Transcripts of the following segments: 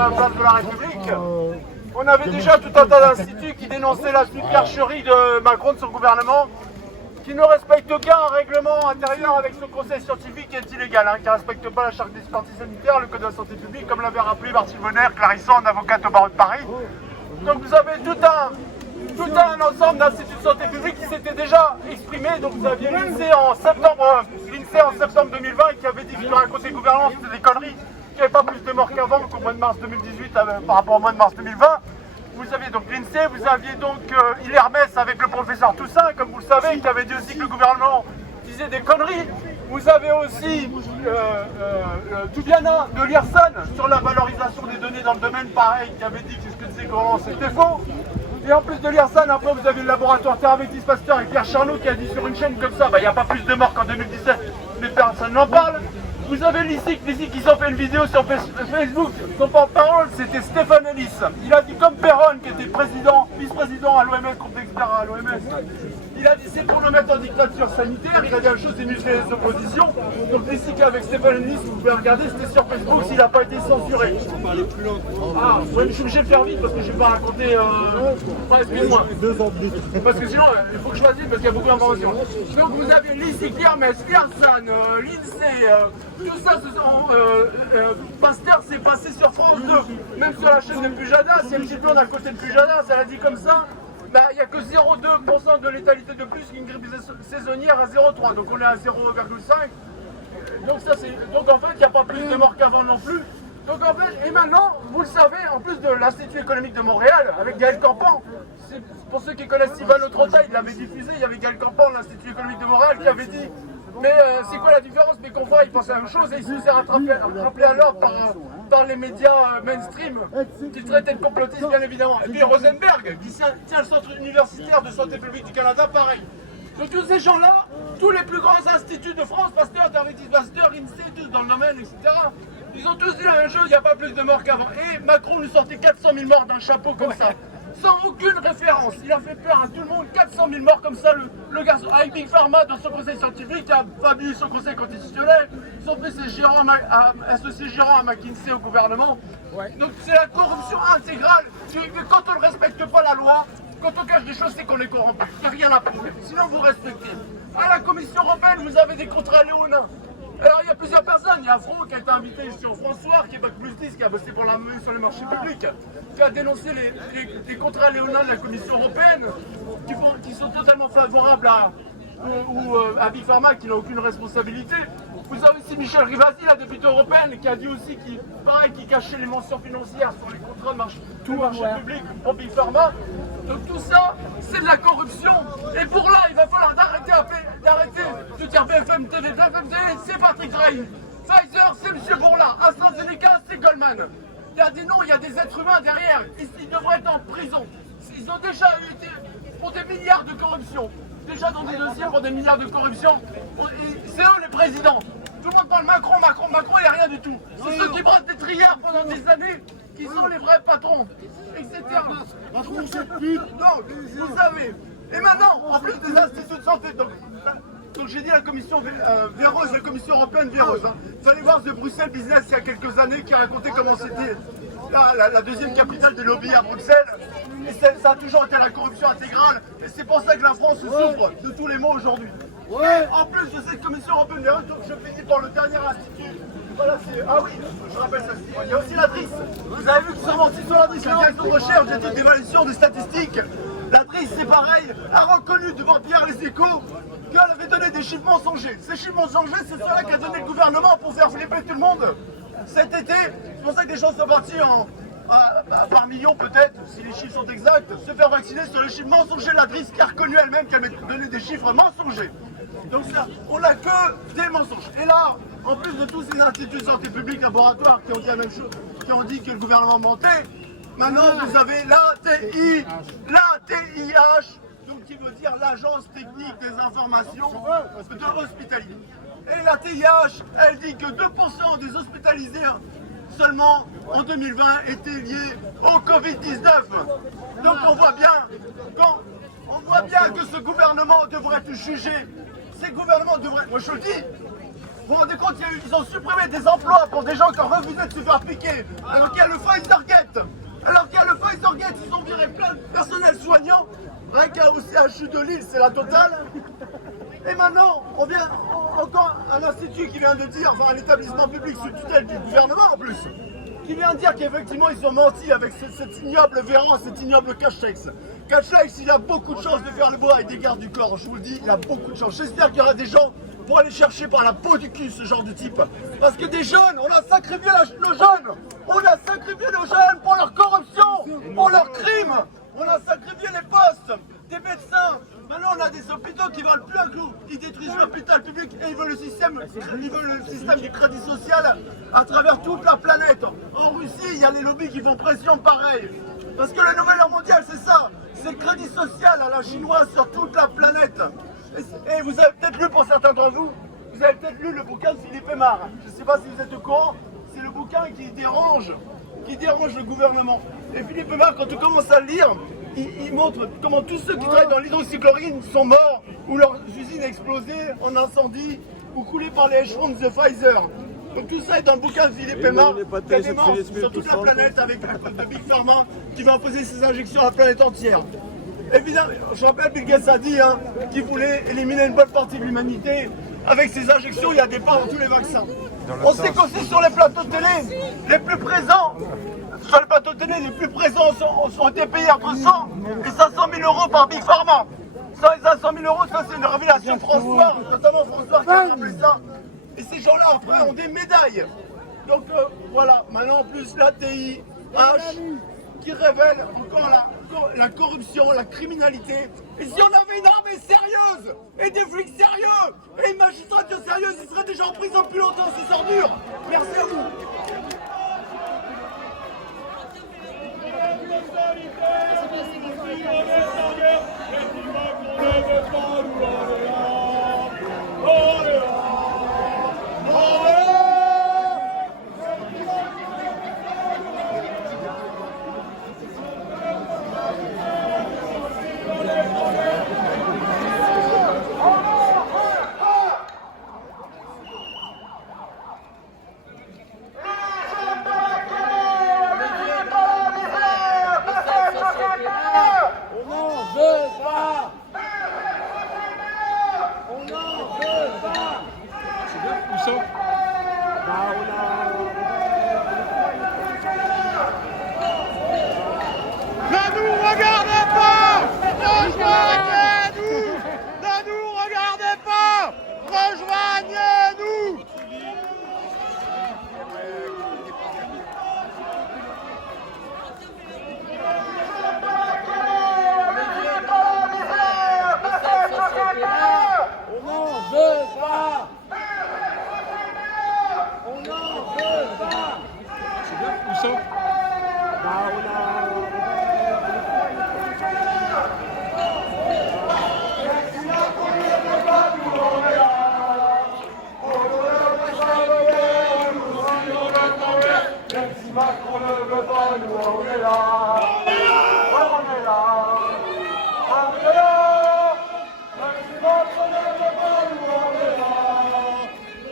la place de la République. On avait déjà tout un tas d'instituts qui dénonçaient la supercherie de Macron, de son gouvernement, qui ne respecte aucun règlement intérieur avec ce conseil scientifique qui est illégal, qui ne respecte pas la charte d'expertise sanitaire, le code de la santé publique, comme l'avait rappelé Martine Bonner, clarissant, avocate au barreau de Paris. Donc vous avez tout un ensemble d'instituts de santé publique qui s'étaient déjà exprimés. Donc vous aviez l'INSEE en septembre 2020 qui avait dit que sur un côté gouvernement c'était des conneries, qu'il n'y avait pas plus de morts qu'avant qu'au mois de mars 2018 par rapport au mois de mars 2020. Vous aviez donc l'INSEE, vous aviez donc Hilaire Mess avec le professeur Toussaint, comme vous le savez, qui avait dit aussi que le gouvernement disait des conneries. Vous avez aussi Toubiana de l'IRSAN sur la valorisation des données dans le domaine, pareil, qui avait dit que ce que disait le gouvernement c'était faux. Et en plus de l'IRSAN, après vous avez le laboratoire Thérapeutics Pasteur avec Pierre Charnot qui a dit sur une chaîne comme ça, il n'y a pas plus de morts qu'en 2017, mais personne n'en parle. Vous avez l'ICIC qui ont fait une vidéo sur Facebook, son porte-parole c'était Stéphane Ellis. Il a dit comme Perron qui était vice-président à l'OMS, groupe d'experts à l'OMS, il a dit c'est pour le mettre en dictature sanitaire, il a dit la chose c'est muscler les oppositions. Donc l'ICIC avec Stéphane Ellis, vous pouvez regarder, c'était sur Facebook s'il n'a pas été censuré. Ah, ouais, je suis obligé de faire vite parce que je ne vais pas raconter... excuse-moi. Parce que sinon, il faut que je fasse vite parce qu'il y a beaucoup d'informations. Donc vous avez l'ICIC, l'IRMES, l'IRSAN, l'INSEE, tout ça, Pasteur s'est passé sur France 2, même sur la chaîne de Pujadas, il y a une petite blonde à côté de Pujadas, elle a dit comme ça, il n'y a que 0,2% de létalité de plus qu'une grippe saisonnière à 0,3, donc on est à 0,5. Donc en fait, il n'y a pas plus de morts qu'avant non plus. Donc en fait, et maintenant, vous le savez, en plus de l'Institut économique de Montréal, avec Gaël Campan, pour ceux qui connaissent Sylvain Trotha, il l'avait diffusé, il y avait Gaël Campan, l'Institut économique de Montréal, qui avait dit mais c'est quoi la différence? Mes confrères ils pensaient à la même chose et ils se faisaient rappeler à l'ordre par les médias mainstream qui traitaient de complotisme bien évidemment. Et puis Rosenberg qui tient le centre universitaire de santé publique du Canada, pareil. Donc tous ces gens-là, tous les plus grands instituts de France, Pasteur, Thérapeutics Pasteur, INSEE, tous dans le domaine, etc. Ils ont tous dit la même chose, il n'y a pas plus de morts qu'avant. Et Macron nous sortait 400 000 morts d'un chapeau comme ça. Sans aucune référence, il a fait peur à tout le monde, 400 000 morts comme ça, le garçon, avec Big Pharma dans son conseil scientifique, qui a failli son conseil constitutionnel, son associé gérant à McKinsey au gouvernement. Ouais. Donc c'est la corruption intégrale, quand on ne respecte pas la loi, quand on cache des choses, c'est qu'on est corrompu, il n'y a rien à prouver, sinon vous respectez. À la Commission européenne, vous avez des contrats léonins. Alors il y a plusieurs personnes, il y a Fro qui a été invité sur François, qui est Bac plus 10, qui a bossé pour la ME sur les marchés publics, qui a dénoncé les contrats léonins de la Commission européenne, qui sont totalement favorables à Big Pharma, qui n'a aucune responsabilité. Vous avez aussi Michel Rivasi, la députée européenne, qui a dit aussi qui cachait les mentions financières sur les contrats de marché public pour Big Pharma. Donc tout ça, c'est de la corruption. Et pour là, il va falloir d'arrêter de dire BFM TV. BFM TV, c'est Patrick Drahi. Pfizer, c'est M. Bourla. AstraZeneca, c'est Goldman. Il a dit non, il y a des êtres humains derrière. Ils devraient être en prison. Ils ont déjà été pour des milliards de corruption. Déjà dans des dossiers pour des milliards de corruption. C'est eux les présidents. Tout le monde parle Macron, il n'y a rien du tout. C'est ceux qui brassent des trières pendant des années qui sont les vrais patrons, etc. Macron, c'est pute. Donc, vous savez. Et maintenant, en plus des instituts de santé, donc j'ai dit la commission Véreuse, la commission européenne Véreuse. Il fallait voir The Bruxelles Business il y a quelques années qui a raconté comment c'était la deuxième capitale des lobbies à Bruxelles. Et ça a toujours été la corruption intégrale. Et c'est pour ça que la France souffre de tous les maux aujourd'hui. Ouais. En plus de cette commission européenne Véreuse, donc je finis par le dernier institut. Voilà, ah oui, je rappelle ça. Il y a aussi la DRIS. Vous avez vu qu'ils sont mentis sur la DRIS, la direction de recherche, d'études, d'évaluation, de statistiques. La DRIS, c'est pareil, a reconnu devant Pierre Les Échos qu'elle avait donné des chiffres mensongers. Ces chiffres mensongers, c'est cela qu'a donné le gouvernement pour faire flipper tout le monde. Cet été, c'est pour ça que les gens sont partis par millions peut-être, si les chiffres sont exacts, se faire vacciner sur les chiffres mensongers. La DRIS qui a reconnu elle-même qu'elle avait donné des chiffres mensongers. Donc ça, on n'a que des mensonges. Et là, en plus de tous ces instituts de santé publique, laboratoires qui ont dit la même chose, qui ont dit que le gouvernement mentait, maintenant vous avez l'ATIH, donc qui veut dire l'Agence Technique des Informations de Hospitaliers. Et la TIH, elle dit que 2% des hospitalisés seulement en 2020 étaient liés au Covid-19. Donc on voit bien que ce gouvernement devrait être jugé. Ces gouvernements devraient, moi je le dis, Vous vous rendez compte, ils ont supprimé des emplois pour des gens qui ont refusé de se faire piquer, alors qu'il y a le Pfizer-Gate. Ils ont viré plein de personnel soignant, rien qu'au CHU de Lille, c'est la totale. Et maintenant, on vient encore un institut qui vient de dire, enfin un établissement public sous tutelle du gouvernement en plus, qui vient de dire qu'effectivement ils ont menti avec cet ignoble Véran, cet ignoble Cachex. Cachex, il a beaucoup de chances de faire le beau avec des gardes du corps, je vous le dis, il a beaucoup de chance. J'espère qu'il y aura des gens pour aller chercher par la peau du cul ce genre de type. Parce que des jeunes, on a sacrifié nos jeunes, pour leur corruption, pour leurs crimes, on a sacrifié les postes, des médecins. Maintenant, on a des hôpitaux qui valent plus un clou. Ils détruisent l'hôpital public et ils veulent le système du crédit social à travers toute la planète. En Russie, il y a les lobbies qui font pression pareil. Parce que le nouvel ordre mondial, c'est ça. C'est le crédit social à la chinoise sur toute la planète. Et vous avez peut-être lu, pour certains d'entre vous, vous avez peut-être lu le bouquin de Philippe Aymar. Je ne sais pas si vous êtes au courant, c'est le bouquin qui dérange le gouvernement. Et Philippe Aymar, quand on commence à le lire, il montre comment tous ceux qui travaillent dans l'hydroxychloroquine sont morts, ou leurs usines explosées en incendie, ou coulées par les échelons de Pfizer. Donc tout ça est dans le bouquin de Philippe Aymar, qui a des morts sur toute la planète avec un peu de Big Pharma qui va imposer ses injections à la planète entière. Évidemment, je rappelle, Bill Gates a dit qu'il voulait éliminer une bonne partie de l'humanité. Avec ces injections, il y a des parts dans tous les vaccins. On sait qu'aussi sur les plateaux de télé, les plus présents, ont été payés entre 100 et 500 000 euros par Big Pharma. 100 et 500 000 euros, ça c'est une révélation de François, notamment François qui a rappelé ça. Et ces gens-là, après, ont des médailles. Donc voilà, maintenant en plus l'ATI, qui révèle encore la corruption, la criminalité. Et si on avait une armée sérieuse, et des flics sérieux, et une magistrature sérieuse, ils seraient déjà en prison depuis longtemps, ces ordures. Merci à vous.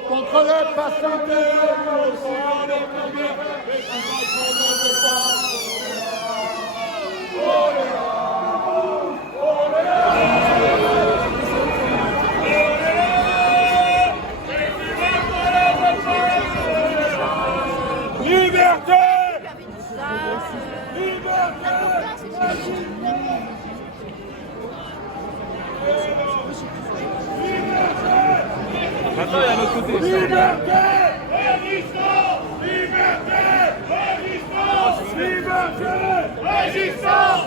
Contre le passant Maintenant, il y a l'autre côté. Liberté, résistance, liberté, résistance, liberté, résistance,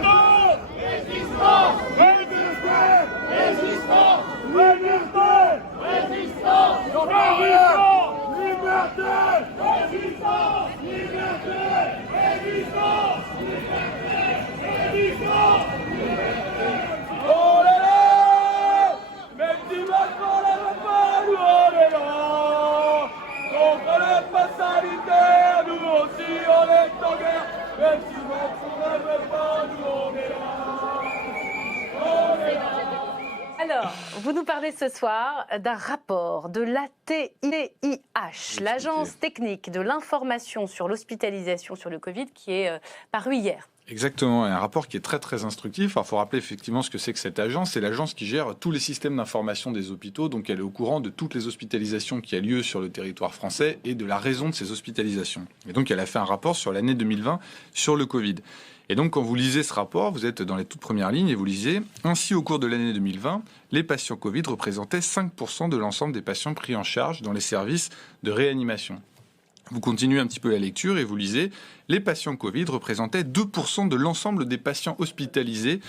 résistance, résistance, liberté, résistance, liberté, résistance, liberté, résistance, liberté, résistance, résistance. Oh là là! Même si Macron ne veut pas, nous on est là. Contre le pass sanitaire, nous aussi on est en guerre. Même si Macron ne veut pas, nous on est là. On est là. Alors, vous nous parlez ce soir d'un rapport de l'ATIH, l'Agence technique de l'information sur l'hospitalisation sur le Covid, qui est paru hier. Exactement, et un rapport qui est très très instructif. Il faut rappeler effectivement ce que c'est que cette agence. C'est l'agence qui gère tous les systèmes d'information des hôpitaux, donc elle est au courant de toutes les hospitalisations qui ont lieu sur le territoire français et de la raison de ces hospitalisations. Et donc elle a fait un rapport sur l'année 2020 sur le Covid. Et donc quand vous lisez ce rapport, vous êtes dans les toutes premières lignes et vous lisez « Ainsi, au cours de l'année 2020, les patients Covid représentaient 5% de l'ensemble des patients pris en charge dans les services de réanimation ». Vous continuez un petit peu la lecture et vous lisez « Les patients Covid représentaient 2% de l'ensemble des patients hospitalisés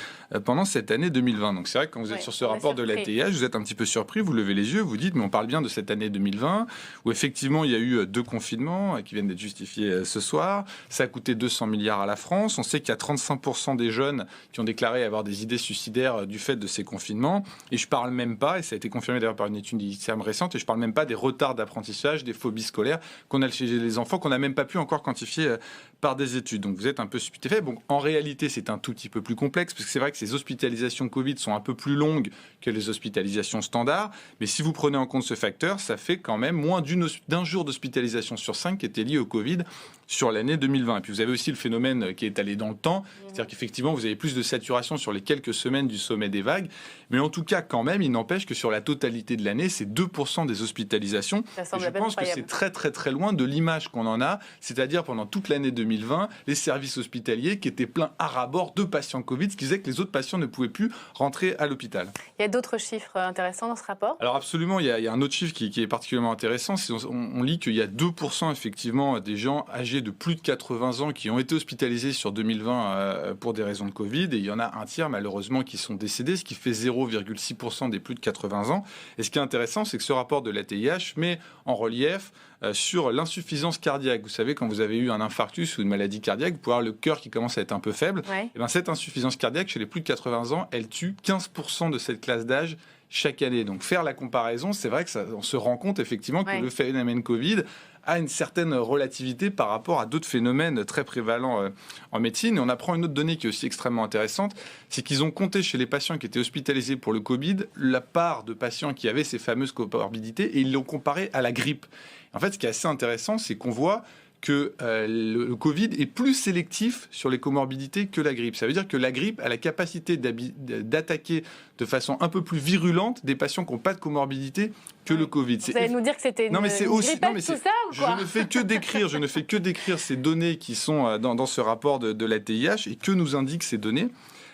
pendant cette année 2020 ». Donc c'est vrai que quand vous êtes sur ce rapport de l'ATIH, vous êtes un petit peu surpris, vous levez les yeux, vous dites « Mais on parle bien de cette année 2020 où effectivement il y a eu 2 confinements qui viennent d'être justifiés ce soir. Ça a coûté 200 milliards à la France. On sait qu'il y a 35% des jeunes qui ont déclaré avoir des idées suicidaires du fait de ces confinements. Et je parle même pas, et ça a été confirmé d'ailleurs par une étude INSERM récente, et je parle même pas des retards d'apprentissage, des phobies scolaires qu'on a chez les enfants, qu'on n'a même pas pu encore quantifier par des études. Donc vous êtes un peu stupéfait. Bon, en réalité, c'est un tout petit peu plus complexe, parce que c'est vrai que ces hospitalisations Covid sont un peu plus longues que les hospitalisations standards. Mais si vous prenez en compte ce facteur, ça fait quand même moins d'un jour d'hospitalisation sur 5 qui était lié au Covid sur l'année 2020. Et puis vous avez aussi le phénomène qui est allé dans le temps, c'est-à-dire qu'effectivement vous avez plus de saturation sur les quelques semaines du sommet des vagues, mais en tout cas quand même, il n'empêche que sur la totalité de l'année, c'est 2% des hospitalisations. Et je pense que c'est très très très loin de l'image qu'on en a, c'est-à-dire pendant toute l'année 2020, les services hospitaliers qui étaient pleins à ras-bord de patients Covid, ce qui faisait que les autres patients ne pouvaient plus rentrer à l'hôpital. Il y a d'autres chiffres intéressants dans ce rapport ? Alors absolument, il y a un autre chiffre qui est particulièrement intéressant, on lit qu'il y a 2% effectivement des gens âgés de plus de 80 ans qui ont été hospitalisés sur 2020 pour des raisons de Covid, et il y en a un tiers malheureusement qui sont décédés, ce qui fait 0,6% des plus de 80 ans. Et ce qui est intéressant, c'est que ce rapport de l'ATIH met en relief sur l'insuffisance cardiaque. Vous savez, quand vous avez eu un infarctus ou une maladie cardiaque, vous pouvez avoir le cœur qui commence à être un peu faible. Ouais. Et bien, cette insuffisance cardiaque, chez les plus de 80 ans, elle tue 15% de cette classe d'âge chaque année. Donc faire la comparaison, c'est vrai que on se rend compte effectivement que le phénomène Covid a une certaine relativité par rapport à d'autres phénomènes très prévalents en médecine. Et on apprend une autre donnée qui est aussi extrêmement intéressante, c'est qu'ils ont compté chez les patients qui étaient hospitalisés pour le Covid la part de patients qui avaient ces fameuses comorbidités et ils l'ont comparé à la grippe. En fait, ce qui est assez intéressant, c'est qu'on voit que le Covid est plus sélectif sur les comorbidités que la grippe. Ça veut dire que la grippe a la capacité d'attaquer de façon un peu plus virulente des patients qui n'ont pas de comorbidité que le Covid. Vous allez nous dire que c'était une grippette, tout ça ou quoi ? Je ne fais que décrire ces données qui sont dans ce rapport de l'ATIH. Et que nous indiquent ces données ?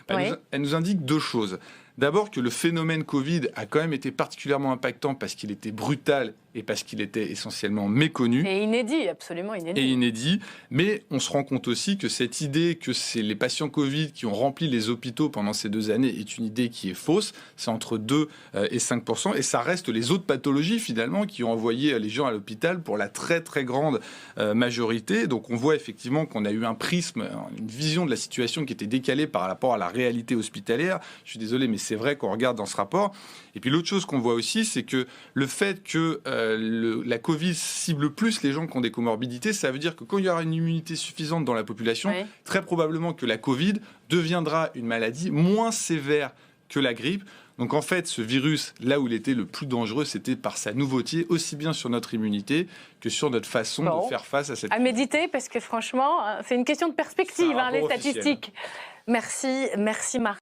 Elles nous indiquent 2 choses. D'abord que le phénomène Covid a quand même été particulièrement impactant parce qu'il était brutal et parce qu'il était essentiellement méconnu. Et inédit, absolument inédit. Et inédit. Mais on se rend compte aussi que cette idée que c'est les patients Covid qui ont rempli les hôpitaux pendant ces 2 années est une idée qui est fausse. C'est entre 2 et 5%. Et ça reste les autres pathologies, finalement, qui ont envoyé les gens à l'hôpital pour la très, très grande majorité. Donc on voit effectivement qu'on a eu un prisme, une vision de la situation qui était décalée par rapport à la réalité hospitalière. Je suis désolé, mais c'est vrai qu'on regarde dans ce rapport. Et puis l'autre chose qu'on voit aussi, c'est que le fait que la Covid cible plus les gens qui ont des comorbidités, ça veut dire que quand il y aura une immunité suffisante dans la population, très probablement que la Covid deviendra une maladie moins sévère que la grippe. Donc en fait, ce virus, là où il était le plus dangereux, c'était par sa nouveauté, aussi bien sur notre immunité que sur notre façon de faire face à cette... À méditer, parce que franchement, c'est une question de perspective, les statistiques. Merci Marc.